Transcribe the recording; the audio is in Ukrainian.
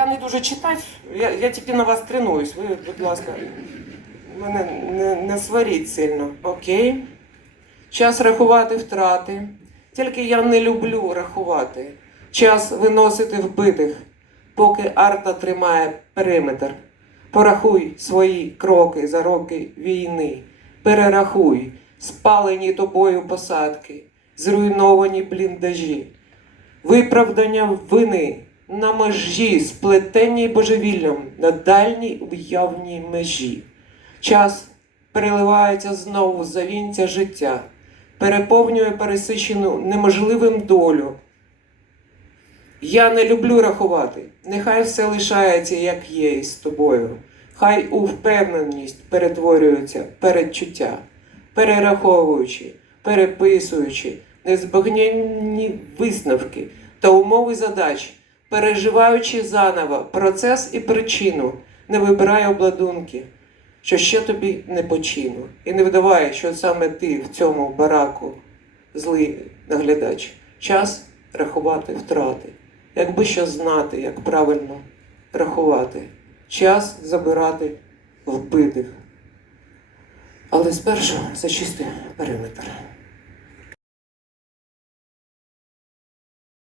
Я не дуже читаю, я, я тільки на вас тренуюсь. Ви, будь ласка, мене не, не сваріть сильно. Окей. Час рахувати втрати. Тільки я не люблю рахувати. Час виносити вбитих, поки арта тримає периметр. Порахуй свої кроки за роки війни. Перерахуй спалені тобою посадки, зруйновані бліндажі, виправдання вини на межі, сплетенній божевіллям на дальній уявній межі. Час переливається знову за вінця життя, переповнює пересичену неможливим долю. Я не люблю рахувати. Нехай все лишається, як є із тобою. Хай у впевненість перетворюється передчуття, перераховуючи, переписуючи незбагненні висновки та умови задач, переживаючи заново процес і причину, не вибирай обладунки, що ще тобі не почину, і не вдавай, що саме ти в цьому бараку злий наглядач. Час рахувати втрати. Якби що знати, як правильно рахувати, час забирати вбитих. Але спершу зачисти периметр.